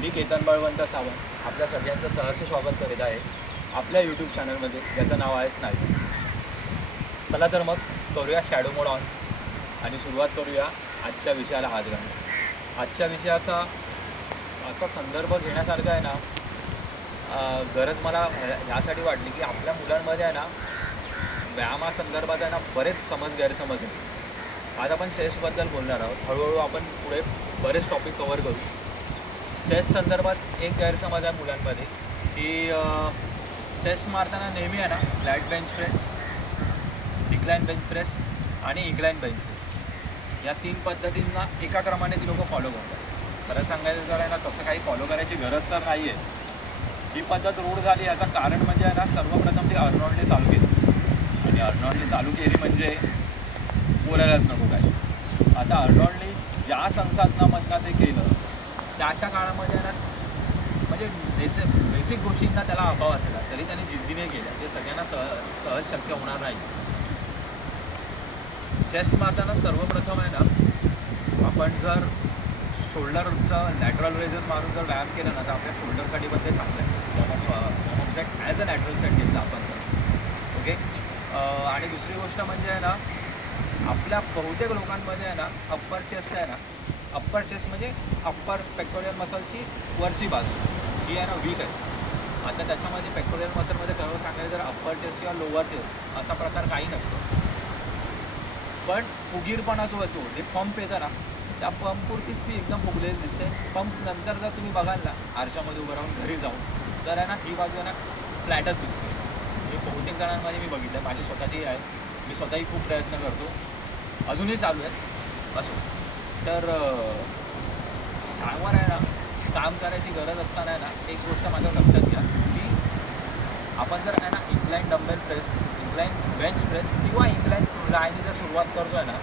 मी केतन बळवंत सावंत आपल्या सगळ्यांचं सहर्ष स्वागत करीत आहे आपल्या यूट्यूब चॅनलमध्ये, ज्याचं नाव आहे स्नायू. चला तर मग करूया शॅडो मोड ऑन आणि सुरुवात करूया आजच्या विषयाला हात घालून. आजच्या विषयाचा असा संदर्भ घेण्यासारखा आहे ना, गरज मला ह्यासाठी वाटली की आपल्या मुलांमध्ये आहे ना, व्यायामासंदर्भात आहे ना बरेच गैरसमज आहे. आज आपण चेसबद्दल बोलणार आहोत. हळूहळू आपण पुढे बरेच टॉपिक कवर करू. चेस संदर्भात एक गैरसमज आहे मुलांमध्ये की चेस मारताना नेहमी आहे ना flat bench press, decline bench press आणि इन्क्लाइन बेंच प्रेस या 3 पद्धतींना एका क्रमाने ती लोकं फॉलो करतात. खरं सांगायचं तर आहे ना, तसं काही फॉलो करायची गरज तर नाही आहे. ही पद्धत रूढ झाली याचं कारण म्हणजे आहे ना, सर्वप्रथम ती अर्नॉल्डने चालू केली आणि अर्नॉल्डने चालू केली म्हणजे बोलायलाच नको काय. आता अर्नॉल्डने ज्या संसाधनामधनं ते केलं त्याच्या काळामध्ये ना, म्हणजे बेसिक गोष्टींना त्याला अभाव असेल तरी त्याने जिद्दीने केलं. ते सगळ्यांना सहज शक्य होणार नाही. चेस्ट मारताना सर्वप्रथम आहे ना, आपण जर शोल्डरचं लॅटरल रेजेस मारून जर व्यायाम केला ना, तर आपल्या शोल्डरसाठी पण ते चांगलं आहे. Warm set as a lateral set घेतला आपण तर ओके. आणि दुसरी गोष्ट म्हणजे आहे ना, आपल्या बहुतेक लोकांमध्ये आहे ना, अप्पर चेस्ट आहे ना, अप्पर चेस्ट म्हणजे अप्पर पेक्टोरियल मसलची वरची बाजू ही आहे ना वीक आहे. आता त्याच्यामध्ये पेक्टोरियल मसलमध्ये खरं सांगायचं तर अप्पर चेस्ट किंवा लोअर चेस्ट असा प्रकार काही नसतो. पण फुगीरपणा जो येतो, जे पंप येतं ना, त्या पंपपुरतीच ती एकदम फुगलेली दिसते. पंप नंतर जर तुम्ही बघाल ना आरशामध्ये उभं राहून घरी जाऊन, तर आहे ना ही बाजू आहे ना फ्लॅटच दिसते. हे बहुतेक जणांमध्ये मी बघितलं, माझी स्वतःची आहे. मी स्वतःही खूप प्रयत्न करतो, अजूनही चालू आहे. असो तर त्यावर आहे ना, काम करायची गरज असताना आहे ना, एक गोष्ट माझ्या लक्षात घ्या की आपण जर आहे ना incline dumbbell press, incline bench press किंवा इन्क्लाइन फ्लायनी जर सुरुवात करतो आहे ना,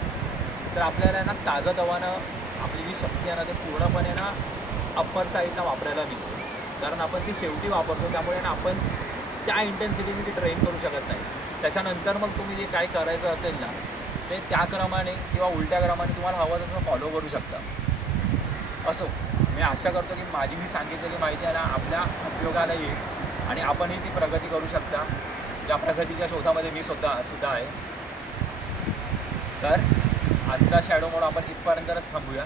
तर आपल्याला आहे ना ताजंतवानं आपली जी शक्ती आहे ना, ते पूर्णपणे ना अप्पर साईडला वापरायला मिळते. कारण आपण ती शेवटी वापरतो, त्यामुळे ना आपण त्या इंटेन्सिटीने ती ट्रेन करू शकत नाही. त्याच्यानंतर मग तुम्ही जे काय करायचं असेल ना, ते त्या क्रमाने किंवा उलट्या क्रमाने तुम्हाला हवं तसं फॉलो करू शकता. असो, मी आशा करतो की माझी मी सांगितलेली माहिती आहे ना आपल्या उपयोगाला येईल आणि आपणही ती प्रगती करू शकता, ज्या प्रगतीच्या शोधामध्ये मी सुद्धा आहे. तर आजचा शॅडो मोड आपण इथपर्यंतच थांबूया.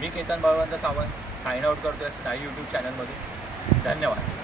मी केतन बळवंत सावंत साइन आउट करतो आहे स्नायू यूट्यूब चॅनलमध्ये. धन्यवाद.